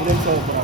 Ulan sobra.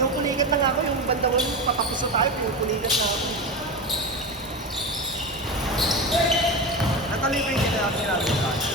Yung kuligat lang ako, yung bandang papapuso tayo, yung kuligat na ako. Nakalipay din natin natin tayo.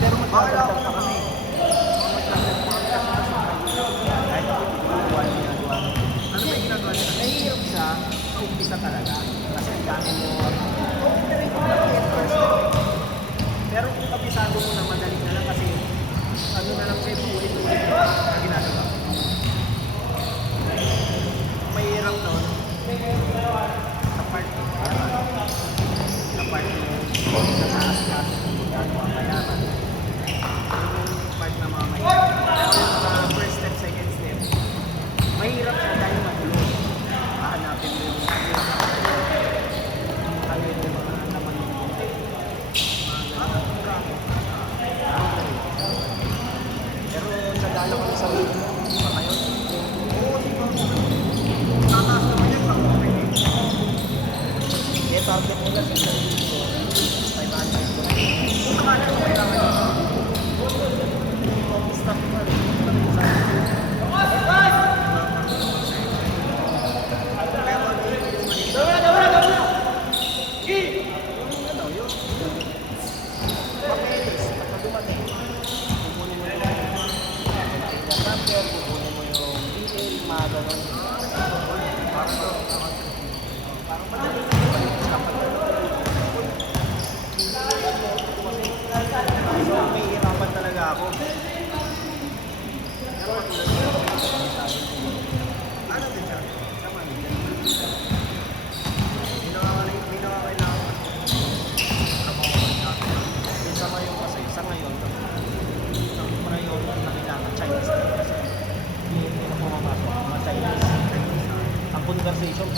Pero Bakit magdadagdag pa kami. Ano ba yung ginagawa nila? Nahihirap siya sa umpisa talaga. Kasi ang dami mo. Okay na rin kung at first. Pero kung kabisado mo na madali na lang kasi ano na lang siya ulit-ulit na ginagawa. Mahirap doon sa part sa part mo sa taas ka gagawa mayaman. Yung part na mga mahirap. Pero yung mga first step, second step, mahirap siya dahil matulog. Hahanapin mo yung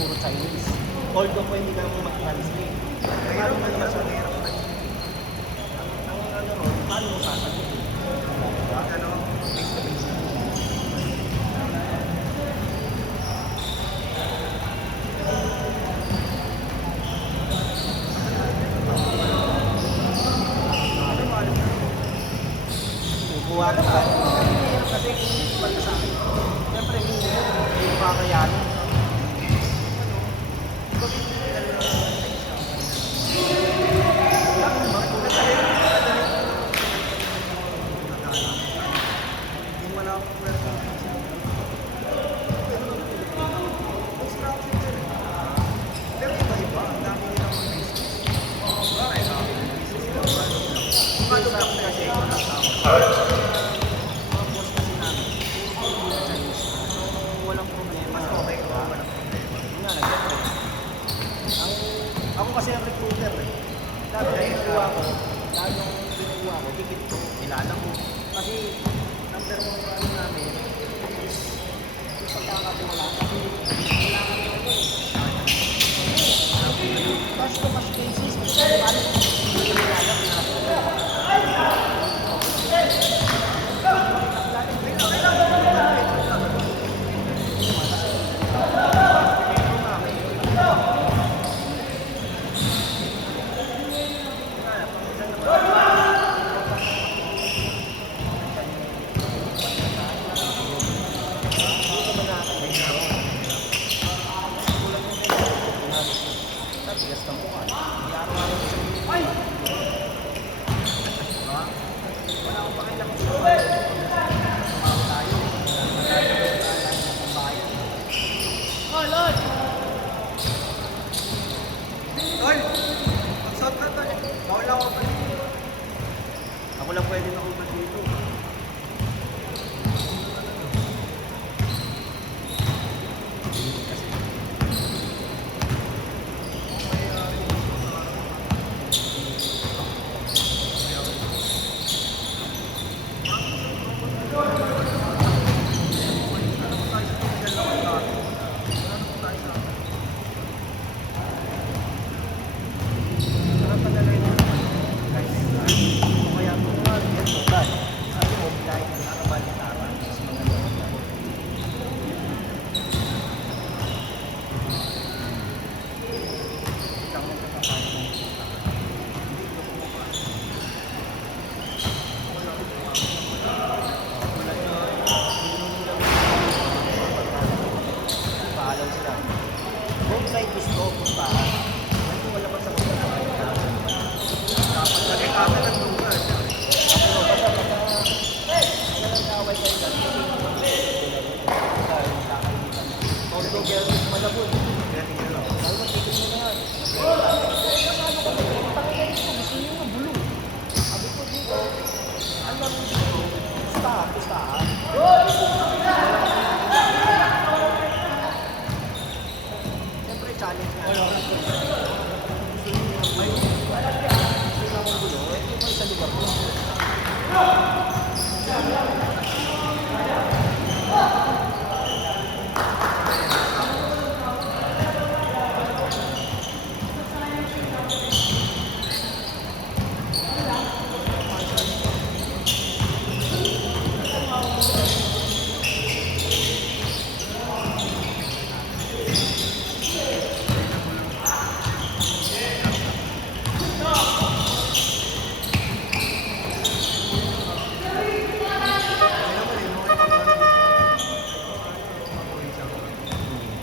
puro Chinese. Although pwede ka naman mag-translate. Kaya naman naman siya hirap na ang ano ron, paano mo sasagutin? Ano? Face to face. Kukuha ka pa. Kasi pag sa akin, siyempre hindi mo kakayanin. Hindi mo na ako pwede. Construction din. Pero iba-iba. Ang dami nilang mga business. Bakit? Business nila. Paano lang kasi ito na tao? Mga boss kasi namin, puro Chinese. So, walang problema. Mas okay ko. Walang problema. Yun nga, nag-trade. Ako kasi ang recruiter eh. Lahat ng kinukuha ko, dikit ko, kilala ko. Kasi, number one ano namin, is yung pagkakatiwala. Kasi, wala kami ano eh. Customer basis, kasi paano kung kilala, pinakatulala. Tigas ng mukha. Hindi araw-araw ko sabihin, ay! Wala akong pakialam sa mga sumama tayo. Tol! Mag-shot na tol. Bawal ako pa. Ako lang pwede na umat dito. Sarap padala yun. Kaya kung nga, yan mo ba? Sabi mo, dahil nakabalik-taran sa mga loob. Ikaw mo kapapayag ng kita. Hindi ko kumapayag. Wala yun. Paalaw sila. Both side is no puntahan. Ano wala pa sa mga Dapat lagi kami ng lugar. Although Gerwin malabon. Kaya tingnan lang. Lalo na tigil mo na yan. Gusto niyo nga bulong. Sabi ko dito, ang laro dito, pustahan. Siyempre challenge nga. Gusto niyo ng gulo, ito pa sa lugar ko.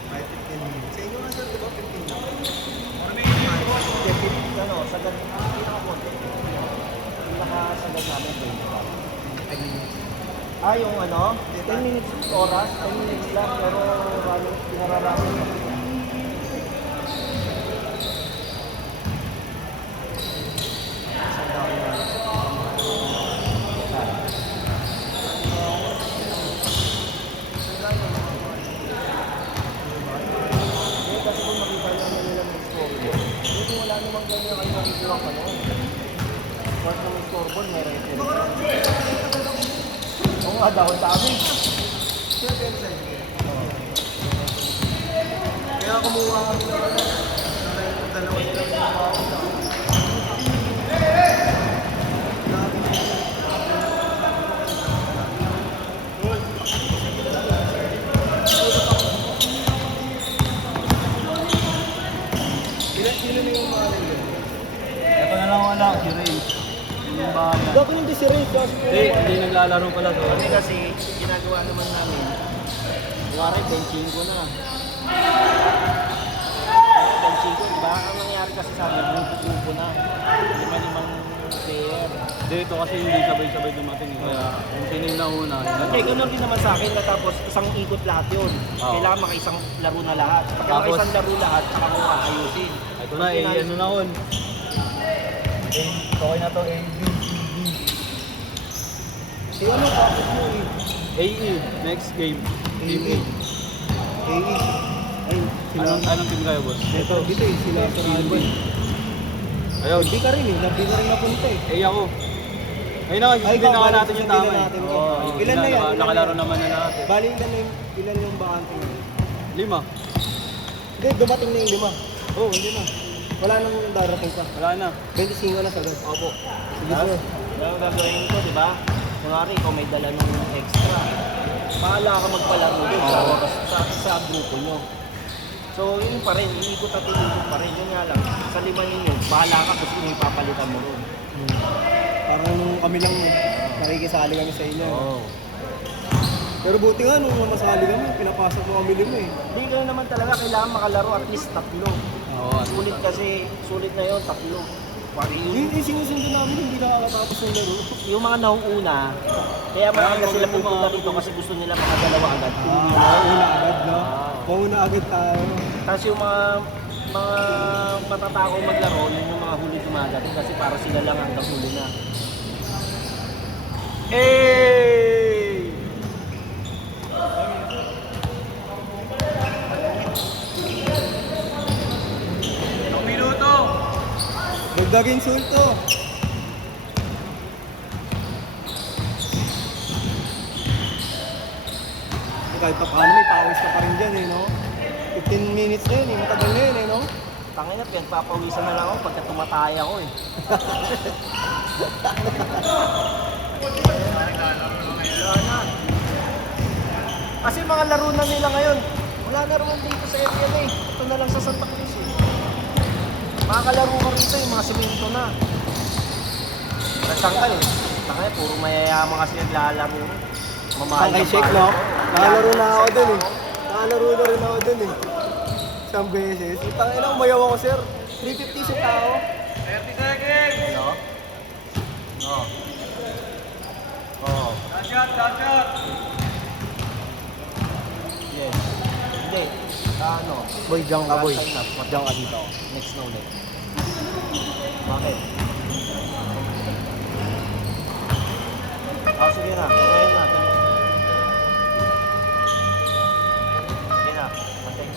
Kahit 15 minutes. Sa inyo nga sir, di ba 15 lang? Ano, sagad, pinaka-content. Pinaka-sagad namin 25. Yung ano, 10 minutes oras, 10 minutes lang, pero pinararami ko. Kasi kung makita nyo nila ng scoreboard, hindi wala namang ganyan kayo makikita ka noon. Pag may scoreboard, may referee. Oo nga daw, ang dami. Kaya kumuha kami ng ano. Dalawa sila yung bawal. Sino na yung mga nila? Ito na lang wala, si Ray. Yung bahala. Dapat hindi si Ray, Hindi naglalaro pala to. Kasi kasi, ginagawa naman namin, kuwari, benching ko na. Benching ko, diba? Ang nangyari kasi sa amin, grupo na. Lima-limang player. Dito kasi hindi sabay-sabay dumating. Kaya kung sino yung nauna, Okay, ganoon din naman sa akin na tapos isang ikot lahat yun. Oo. Kailangan makaisang laro na lahat. Pag Tapos- makaisang laro lahat, saka mo aayusin. ito na, ano na on. Okay na to, A, B, C, D. Si ano, kapit mo eh. AE, next game. Team A. Ay, Anong team kayo, boss? Ito, dito eh, sila sa Alban. Ayun, Hindi ka rin eh, hindi ka rin napunta eh. A ako. Ayun na, Ay, hindi na ikaw, natin yung tama hindi na eh. natin to. Oo, Ilan na yan? Nakalaro naman na natin. Bali, ilan yung bakante ngayon? 5. Hindi, dumating na yung 5. Oo, hindi na. Wala nang darating pa. Wala na. 25 na sagad. Opo. Sige Tapos, sir. yung gagawin ko, di ba? Kunwari, ikaw may dala ng extra. Bahala ka magpalaro doon sa grupo nyo. So, yun pa rin, iikot at iikot pa rin. Yun nga lang, sa lima ninyo, bahala ka kung sino yung papalitan mo ron. Parang nung kami lang nakikisali kami sa inyo. Oo. Pero buti nga nung masali kami, pinapasok mo kami 5 eh. Hindi ka naman talaga kailangan makalaro at least 3. Oo. Sulit kasi, sulit na yun, 3. Pari Yung sinusundo namin, hindi nakakatapos ng laro. yung mga nauuna, kaya marami na sila pupunta dito kasi gusto nila makadalawa agad. Mauna agad no? Ah. Mauna agad tayo. Tapos yung mga matatako maglaro, yun yung mga huli dumadating kasi para sila lang hanggang huli na. Hey! Ilang minuto? Dagdag insulto. Kahit pa paano may pawis ka pa rin dyan eh, no? 15 minutes na yun eh, matagal na yun eh, no? Tangina, pinagpapawisan na lang ako pagka tumatay ako eh. Wala na. Kasi mga laro na nila ngayon, wala na roon dito sa area na eh. Ito na lang sa Santa Cruz eh. Makakalaro ka rito yung mga simento na. Nagtangkal eh. Tangina, puro mayayaman kasi naglalaro. Mamahal Sangkay ng shake, bahay no? ko. Nakalaro na ako dun eh. Nakalaro na rin ako dun eh. Isang beses. Itang ina, umayaw ako sir. 350 sa tao. 30 seconds! Ano? Oo. Oo. Dash shot! Yes. Hindi. Ano? Boy, diyan ka boy. Last time na. Diyan ka dito. Next na ulit. Bakit? Sige na. Ngayon na.